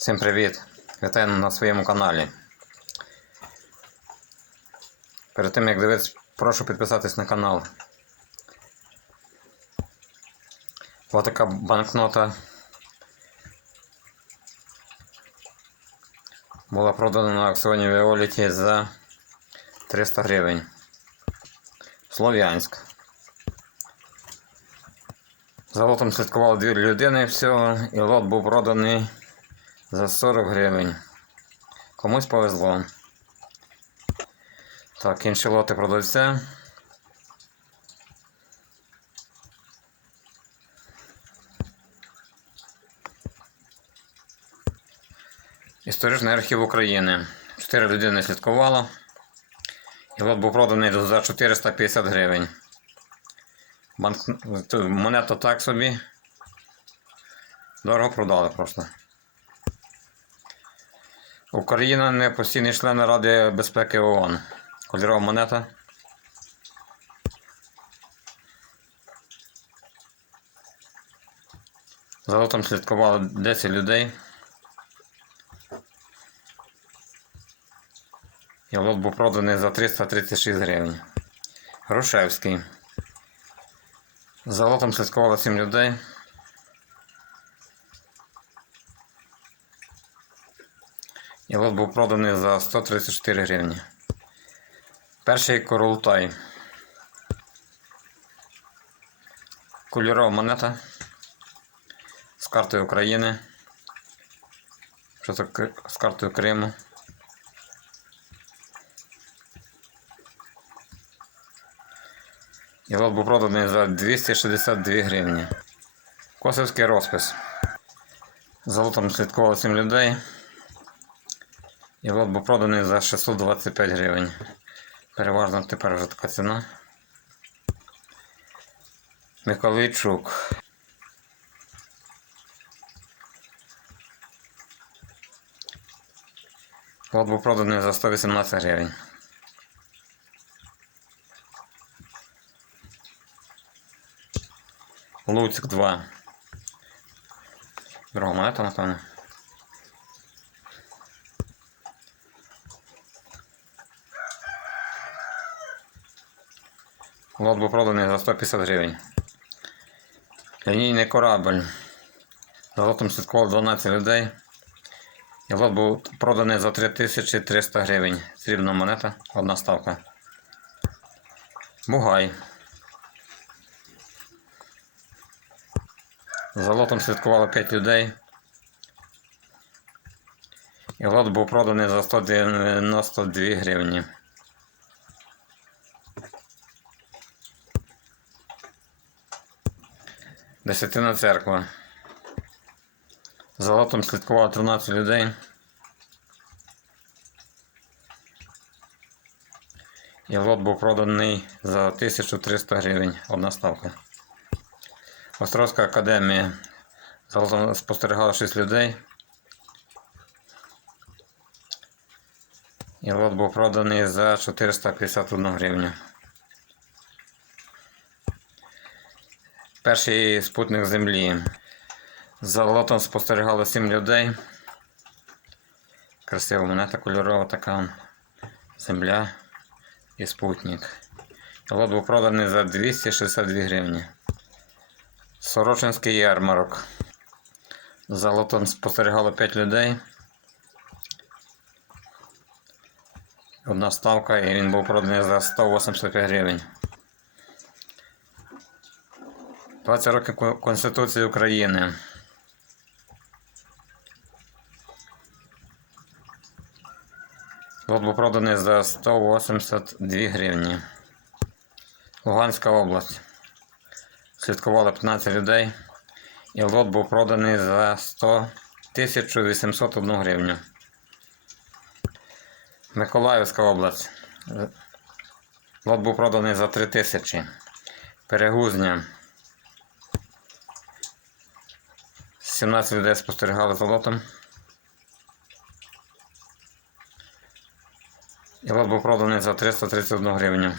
Всім привіт! Вітаю на своєму каналі. Перед тим як дивитися, прошу підписатись на канал. Ось така банкнота була продана на аукціоні Віоліті за 300 гривень. Слов'янськ. За лотом слідкували дві людини всього, і лот був проданий за 40 гривень. Комусь повезло. Так, інші лоти продавця. Історичний архів України. Чотири людини слідкувало. І лот був проданий за 450 гривень. Банк... ту- Монета так собі. Дорого продали просто. Україна не постійний член Ради безпеки ООН. Кольорова монета. За лотом слідкувало 10 людей. І лот був проданий за 336 гривень. Грушевський. За лотом слідкувало 7 людей. І лот був проданий за 134 гривні. Перший корултай. Кольорова монета з картою України. Що це з картою Криму. І лот був проданий за 262 гривні. Косовський розпис. За лотом слідкувало 7 людей. І лот був проданий за 625 гривень. Переважно тепер вже така ціна. Миколайчук. Лот був проданий за 118 гривень. Луцьк 2. Друга монета, напевно. Лот був проданий за 150 гривень. Лінійний корабль. За лотом слідкувало 12 людей. І лот був проданий за 3300 гривень. Срібна монета, одна ставка. Бугай. За лотом слідкувало 5 людей. І лот був проданий за 192 гривні. Десятина церква. За лотом слідкувало 13 людей. І лот був проданий за 1300 гривень. Одна ставка. Островська академія. За лотом спостерігало 6 людей. І лот був проданий за 451 гривню. Перший спутник Землі. За лотом спостерігало 7 людей. Красива монета кольорова така. Земля і спутник. Лот був проданий за 262 гривні. Сорочинський ярмарок. За лотом спостерігало 5 людей. Одна ставка, і він був проданий за 185 гривень. 20 років Конституції України. Лот був проданий за 182 гривні. Луганська область. Слідкувало 15 людей. І лот був проданий за 100 1801 гривню. Миколаївська область. Лот був проданий за 3000. Перегузня. 17 людей спостерігали за лотом. І лот був проданий за 331 гривню.